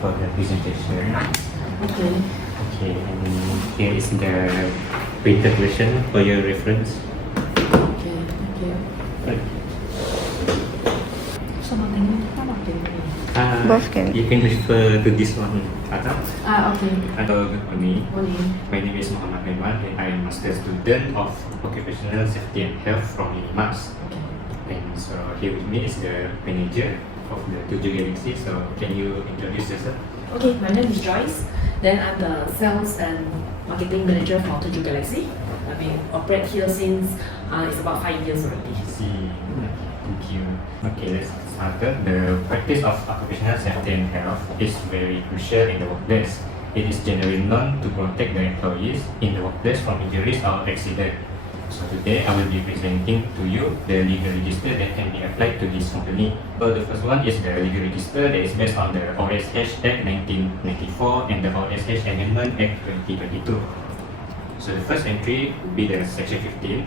for the presentation. Okay. Okay, and here is the printed version for your reference. Okay, thank you. Right. Sama tinggi, sama tinggi. Both can. You can refer to this one. Okay. Hello, good morning. Morning. My name is Muhammad Aiman and I am master student of Occupational Safety and Health from UNIMAS. Okay. And so here with me is the manager of the Tujuh Galaxy. So can you introduce yourself? Okay, my name is Joyce. Then I'm the sales and marketing manager for Tujuh Galaxy. I've been operate here since it's about 5 years already. See, thank you. Okay, let's start. The practice of occupational safety and health is very crucial in the workplace. It is generally known to protect the employees in the workplace from injuries or accident. So today I will be presenting to you the legal register that can be applied to this company. So the first one is the legal register that is based on the OSH Act 1994 and the OSH Amendment Act 2022. So the first entry will be the section 15,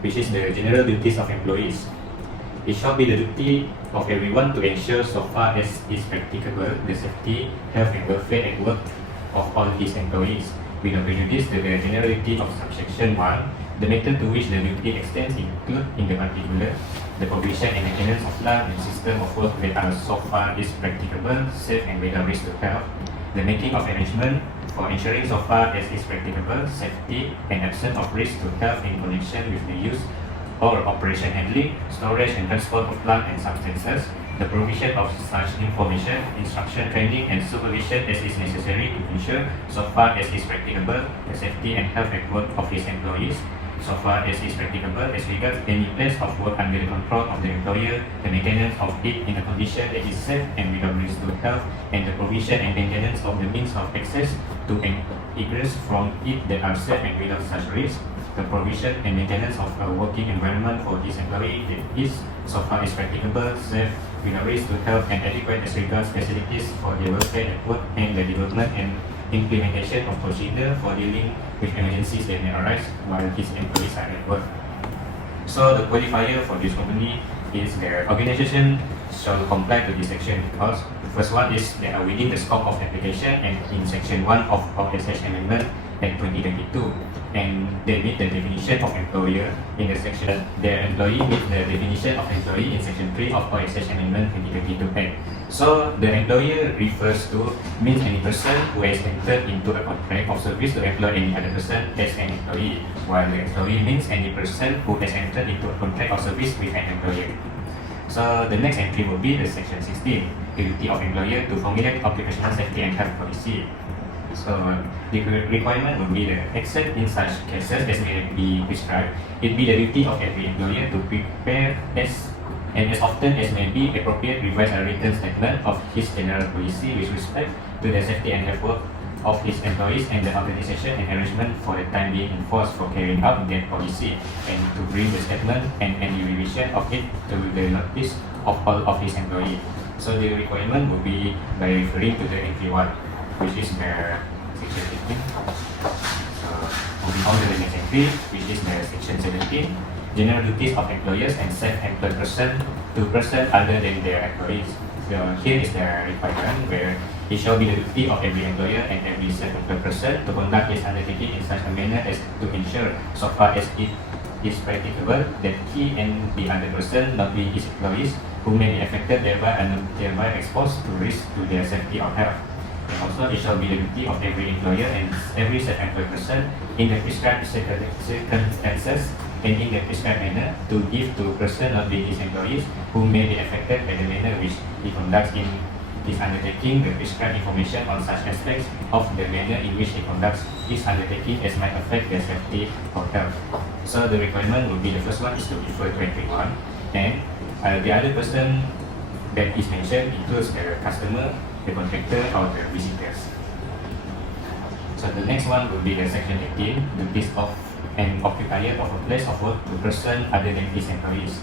which is the general duties of employees. It shall be the duty of everyone to ensure so far as is practicable the safety, health and welfare at work of all his employees, without prejudice to the general duty of subsection 1. The method to which the duty extends include, in the particular, the provision and maintenance of plan and system of work that are so far is practicable, safe and without risk to health, the making of arrangement for ensuring so far as is practicable, safety and absence of risk to health in connection with the use or operation handling, storage and transport of plant and substances, the provision of such information, instruction, training and supervision as is necessary to ensure so far as is practicable the safety and health at work of his employees, so far as is practicable as regards any place of work under the control of the employer, the maintenance of it in a condition that is safe and without risk to health, and the provision and maintenance of the means of access to and egress from it that are safe and without such risk, the provision and maintenance of a working environment for his employee that is, so far as practicable, safe, without risk to health and adequate as regards facilities for their welfare at work, and the development and implementation of procedure for dealing with emergencies that may arise while his employees are at work. So the qualifier for this company is the organization shall comply to this section because the first one is they are within the scope of application and in section 1 of OSH Amendment Act 2022, and they meet the definition of employer in the section. Their employee meet the definition of employee in section 3 of OSH Amendment 2022 Act. So the employer refers to means any person who has entered into a contract of service to employ any other person as an employee, while the employee means any person who has entered into a contract of service with an employer. So the next entry will be the section 16, the duty of employer to formulate occupational safety and health policy. So the requirement will be that except in such cases as may be prescribed, it be the duty of every employer to prepare as often as may be appropriate revise a written statement of his general policy with respect to the safety and health work of his employees and the organization and arrangement for the time being enforced for carrying out that policy, and to bring the statement and any revision of it to the notice of all of his employees. So the requirement will be by referring to the entry 1, which is the section 15. So moving on to the next entry, which is the section 17, general duties of employers and self-employed person to person other than their employees. So here is the requirement where it shall be the duty of every employer and every self-employed person to conduct his undertaking in such a manner as to ensure, so far as it is practicable, that he and the other person, not be his employees, who may be affected thereby and thereby exposed to risk to their safety or health. And also, it shall be the duty of every employer and every self-employed person in the prescribed circumstances and in the prescribed manner to give to person not being his employees who may be affected by the manner which he conducts in his undertaking the prescribed information on such aspects of the manner in which he conducts his undertaking as might affect their safety or health. So the requirement will be the first one is to refer to entry 1, and the other person that is mentioned includes the customer, the contractor or the visitors. So the next one will be the section 18, duties of an occupier of a place of work to person other than his employees.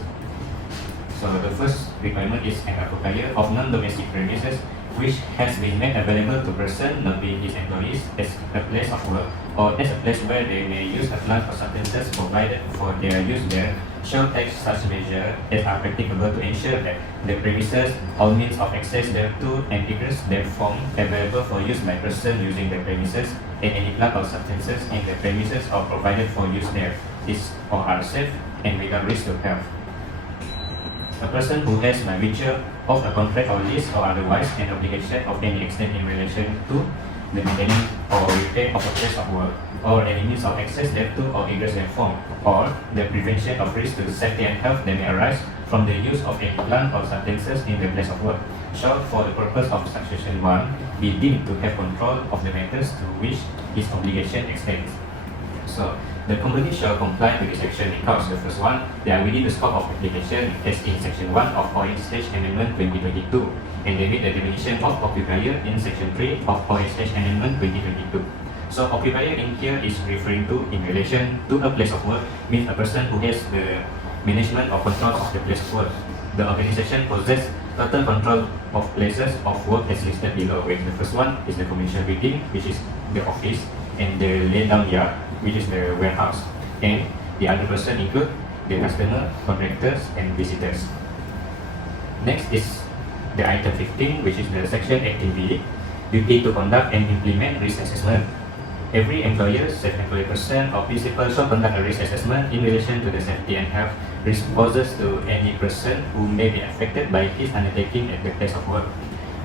So the first requirement is an occupier of non-domestic premises which has been made available to person not being his employees as a place of work or as a place where they may use a plant or substances provided for their use there shall take such measures as are practicable to ensure that the premises, all means of access thereto, and egress therefrom available for use by person using the premises, and any plant or substances in the premises or provided for use there is or are safe and without risk to health. A person who has by virtue of a contract or lease or otherwise an obligation of any extent in relation to the maintenance or repair of a place of work, or any means of access thereto or egress therefrom, or the prevention of risk to safety and health that may arise from the use of any plant or substances in the place of work, shall, for the purpose of subsection 1, be deemed to have control of the matters to which his obligation extends. So, the company shall comply with this section because the first one, they are within the scope of application as in section 1 of OSH Amendment 2022, and they meet the definition of occupier in section 3 of OSH Amendment 2022. So, occupier in here is referring to, in relation to a place of work, means a person who has the management or control of the place of work. The organization possesses total control of places of work as listed below, where the first one is the commercial building, which is the office, and the laydown yard, which is the warehouse, and the other person include the customer, contractors, and visitors. Next is the item 15, which is the section 18B, duty to conduct and implement risk assessment. Every employer, self-employed person, or principal shall conduct a risk assessment in relation to the safety and health risk posed to any person who may be affected by his undertaking at the place of work.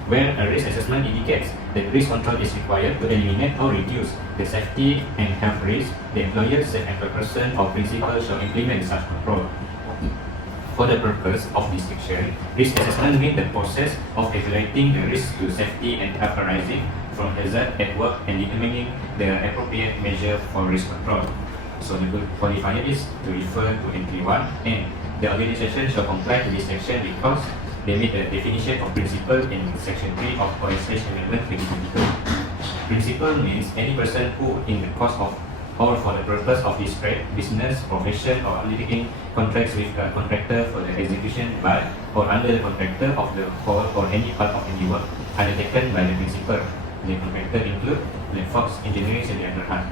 Where a risk assessment indicates that risk control is required to eliminate or reduce the safety and health risk, the employer, self-employed person, or principal shall implement such control. For the purpose of this section, risk assessment means the process of evaluating the risk to safety and health arising from hazard at work and determining the appropriate measure for risk control. So the qualifier is to refer to entry 1, and the organization shall comply to this section because they meet the definition of principal in section 3 of OSH Amendment 2022. Principal means any person who, in the course of or for the purpose of his trade, business, profession, or undertaking contracts with a contractor for the execution by or under the contractor of the whole or any part of any work undertaken by the principal. The contractor include the Fox Engineering Sdn Bhd.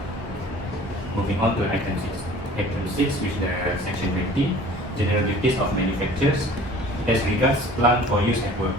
Moving on to item 6. Item 6, which is the section 20, general duties of manufacturers as regards plant for use at work.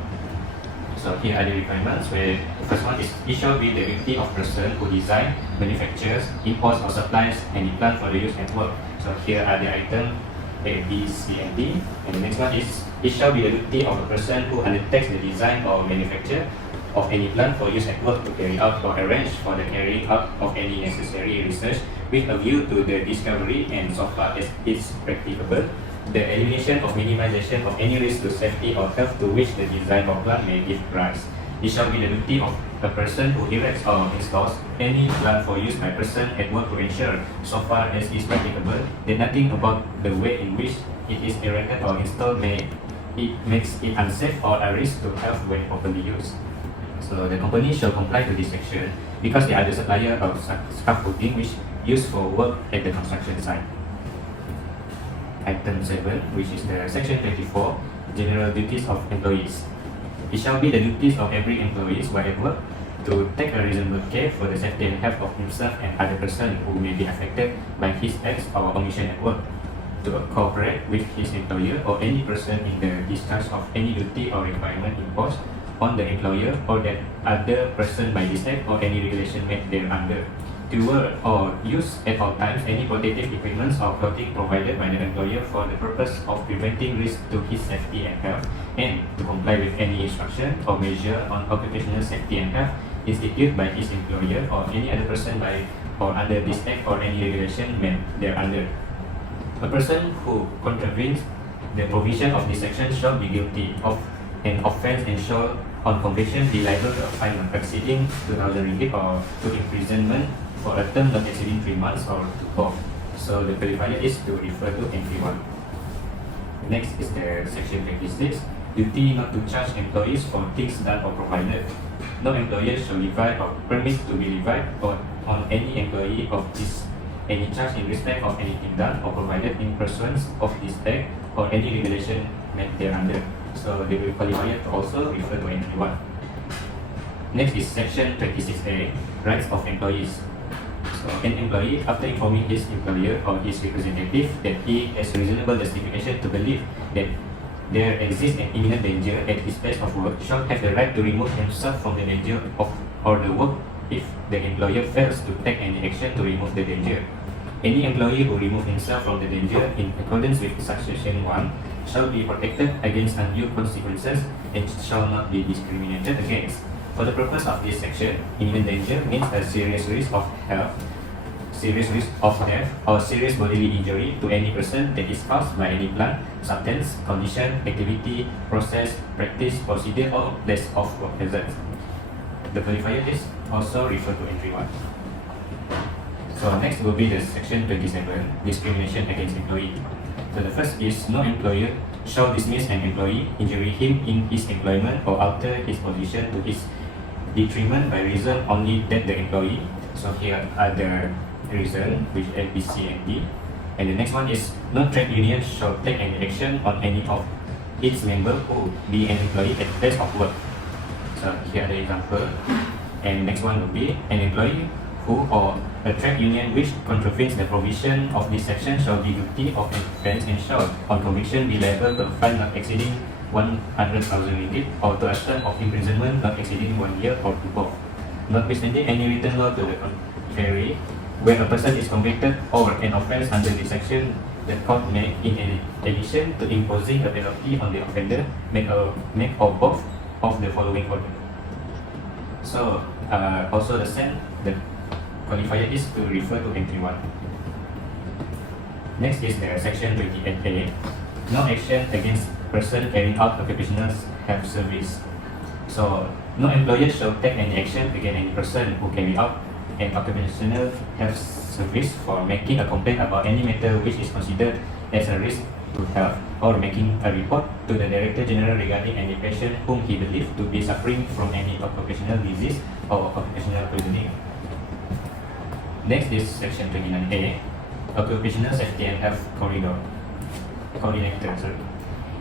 So here are the requirements, where the first one is it shall be the duty of person who design, manufactures, imports or supplies any plant for the use at work. So here are the items A, B, C, and D. And the next one is it shall be the duty of a person who undertakes the design or manufacture of any plant for use at work to carry out or arrange for the carrying out of any necessary research with a view to the discovery and so far as is practicable, the elimination of minimization of any risk to safety or health to which the design of plant may give rise. It shall be the duty of a person who erects or installs any plant for use by person at work to ensure, so far as is practicable, that nothing about the way in which it is erected or installed makes it unsafe or a risk to health when properly used. So the company shall comply to this section because they are the supplier of scaffolding which used for work at the construction site. Item 7, which is the section 24, general duties of employees. It shall be the duties of every employee while at work to take a reasonable care for the safety and health of himself and other person who may be affected by his acts or omission at work, to cooperate with his employer or any person in the discharge of any duty or requirement imposed on the employer or that other person by this act or any regulation made thereunder, to wear or use at all times any protective equipment or clothing provided by the employer for the purpose of preventing risk to his safety and health, and to comply with any instruction or measure on occupational safety and health instituted by his employer or any other person by or under this act or any regulation made thereunder. A person who contravenes the provision of this section shall be guilty of an offence and shall, on conviction, be liable to a fine not exceeding 2,000 ringgit or to imprisonment for a term not exceeding 3 months or to both. So the qualifier is to refer to entry 1. Next is the section 26, duty not to charge employees for things done or provided. No employer shall levy or permit to be levied on any employee of this any charge in respect of anything done or provided in pursuance of this act or any regulation made thereunder. So the qualifier to also refer to entry 1. Next is section 26A, rights of employees. So an employee, after informing his employer or his representative that he has reasonable justification to believe that there exists an imminent danger at his place of work, shall have the right to remove himself from the danger of or the work if the employer fails to take any action to remove the danger. Any employee who removes himself from the danger in accordance with subsection 1 shall be protected against undue consequences and shall not be discriminated against. For the purpose of this section, imminent danger means a serious risk of health, serious risk of death, or serious bodily injury to any person that is caused by any plant, substance, condition, activity, process, practice, procedure, or place of work hazards. The qualifier is also referred to entry 1. So next will be the section 27, discrimination against employee. So the first is no employer shall dismiss an employee, injure him in his employment, or alter his position to his detriment by reason only that the employee. So here are the reason, which A, B, C, and D. And the next one is no trade union shall take any action on any of its member who be an employee at place of work. So here are the example. And next one will be an employee who or a trade union which contravenes the provision of this section shall be guilty of an offence and shall, on conviction, be liable to a fine not exceeding 100,000 ringgit or to a term of imprisonment not exceeding 1 year or to both. Notwithstanding any written law to the contrary, when a person is convicted or an offence under this section, the court may, in addition to imposing a penalty on the offender, make or both of the following order. So also the qualifier is to refer to entry 1. Next is the section 28A, no action against person carrying out occupational health service. So no employer shall take any action against any person who carry out an occupational health service for making a complaint about any matter which is considered as a risk to health, or making a report to the Director General regarding any patient whom he believed to be suffering from any occupational disease or occupational poisoning. Next is section 29A, occupational safety and health coordinator.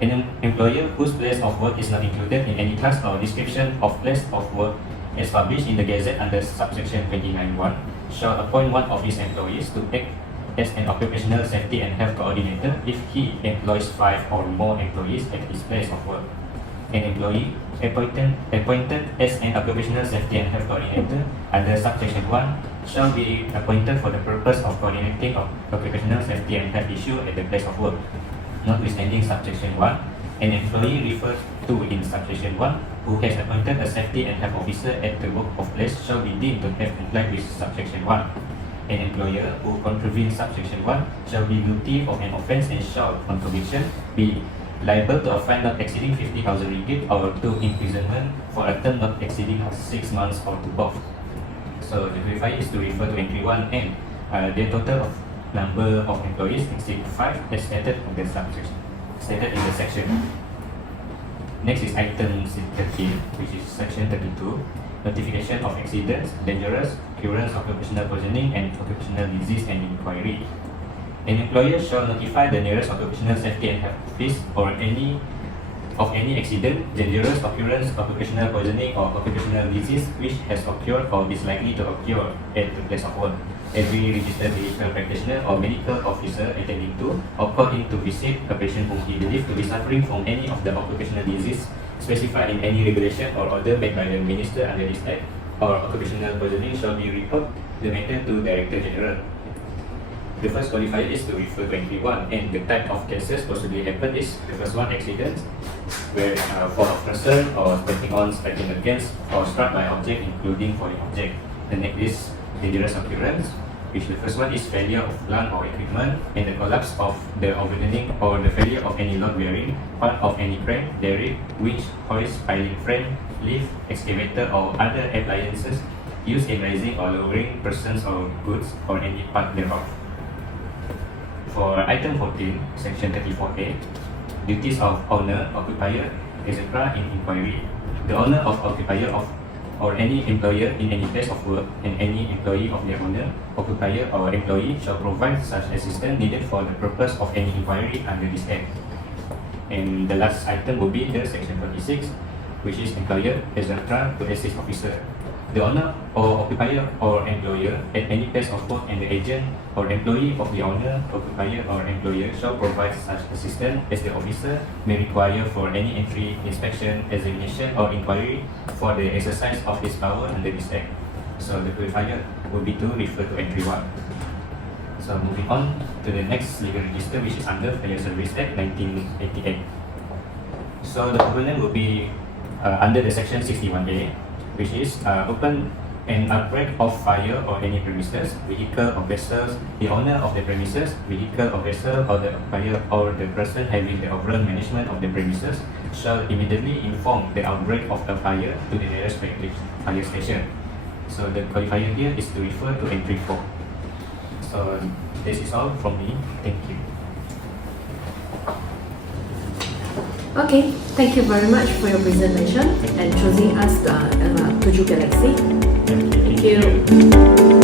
An employer whose place of work is not included in any class or description of place of work as published in the Gazette under subsection 29(1) shall appoint one of his employees to act as an occupational safety and health coordinator if he employs 5 or more employees at his place of work. An employee appointed as an occupational safety and health coordinator under subsection 1 shall be appointed for the purpose of coordinating occupational safety and health issue at the place of work. Notwithstanding subsection 1, an employee referred to in subsection 1 who has appointed a safety and health officer at the workplace shall be deemed to have complied with subsection 1. An employer who contravenes subsection 1 shall be guilty of an offence and shall, on conviction, be liable to a fine not exceeding 50,000 ringgit or to imprisonment for a term not exceeding 6 months or to both. So the qualifier is to refer to entry 1 and the total of number of employees exceed 5 as stated in the subsection, stated in the section. Next is item 13, which is section 32, notification of accidents, dangerous, occurrence of occupational poisoning and occupational disease and inquiry. An employer shall notify the nearest occupational safety and health office or any accident, dangerous occurrence, occupational poisoning or occupational disease which has occurred or is likely to occur at the place of work. Every registered medical practitioner or medical officer attending to or called in to visit a patient whom he believes to be suffering from any of the occupational disease specified in any regulation or order made by the Minister under this Act or occupational poisoning shall be report the matter to Director General. The first qualifier is to refer to entry 1, and the type of cases possibly happen is the first one, accident, where fall of person or stepping on, striking against, or struck by object including falling object. The next is dangerous occurrence, which the first one is failure of plant or equipment and the collapse of the overturning or the failure of any load bearing part of any crane, derrick, winch, hoist, piling frame, lift, excavator or other appliances used in raising or lowering persons or goods or any part thereof. For item 14, section 34A, duties of owner, occupier, etc. in inquiry. The owner of occupier of or any employer in any place of work and any employee of their owner, occupier or employee shall provide such assistance needed for the purpose of any inquiry under this Act. And the last item will be the section 46, which is employer, etc. to assist officer. The owner or occupier or employer at any place of work and the agent or employee of the owner, occupier or employer shall provide such assistance as the officer may require for any entry, inspection, examination or inquiry for the exercise of his power under this act. So the qualifier will be to refer to entry 1. So moving on to the next legal register, which is under Fire Service Act 1988. So the covenant will be under the section 61A, which is open an outbreak of fire or any premises, vehicle or vessels, the owner of the premises, vehicle or vessel, or the occupier or the person having the overall management of the premises shall immediately inform the outbreak of a fire to the nearest fire station. So the qualifier here is to refer to entry 4. So this is all from me. Thank you. Okay, thank you very much for your presentation and choosing us to Galaxy. Thank Thank you.